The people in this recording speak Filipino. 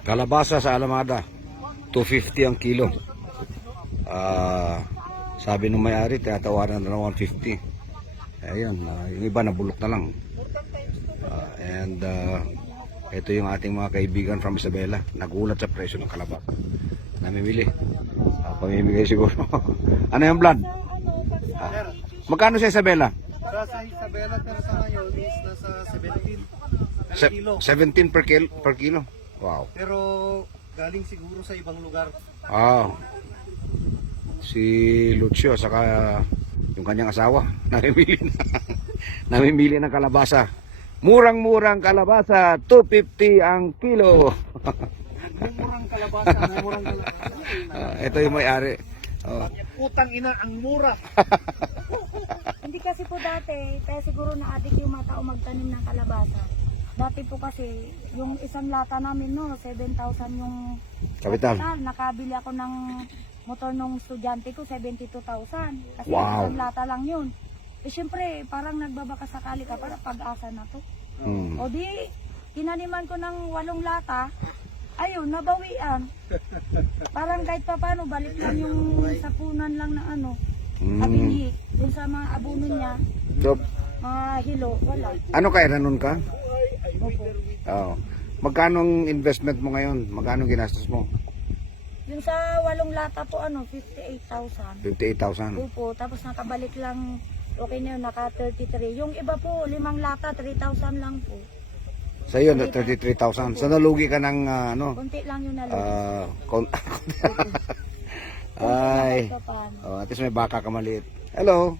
Kalabasa sa Alamada, 250 ang kilo. Sabi nung may-ari, tinatawaran na ng 150. Ayan, yung iba nabulok na lang. Ito yung ating mga kaibigan from Isabela. Nagulat sa presyo ng kalabasa. Namimili. Pamimigay siguro. Ano yung blood? Magkano sa Isabela? Sa Isabela, pero sa ngayon is nasa 17 per kilo. 17 per kilo. Wow. Pero galing siguro sa ibang lugar. Si Lucio saka yung kanyang asawa namimili ng kalabasa. Murang-murang kalabasa, 250 ang kilo. Murang kalabasa, murang kalabasa. Ito yung may-ari. Putang ina, ang mura. Hindi kasi po dati, kaya siguro na-addict yung mga tao magtanim ng kalabasa. Dati po kasi, yung isang lata namin, no, 7,000 yung Kapital. Nakabili ako ng motor nung estudyante ko, 72,000. Kasi Wow. isang lata lang yun. Eh syempre, parang nagbabaka sakali ka para pag-asa na to. O di, tinaniman ko ng 8 lata, ayun, nabawian. Parang kahit pa paano, balik lang yung sapunan lang na ano, abinhi. Dun sa mga abuno niya, So, mga hilo, wala. ano kaya nun ka? Opo. Magkano ang investment mo ngayon? Magkano ginastos mo? Yung sa 8 lata po, 58,000. 58,000. Opo, tapos nakabalik lang, okay na yun, naka 33. Yung iba po, 5 lata, 3,000 lang po. Sa iyo, 33,000. So, nalugi ka ng Konti lang yun nalugi. Ay, at least may baka ka maliit. Hello.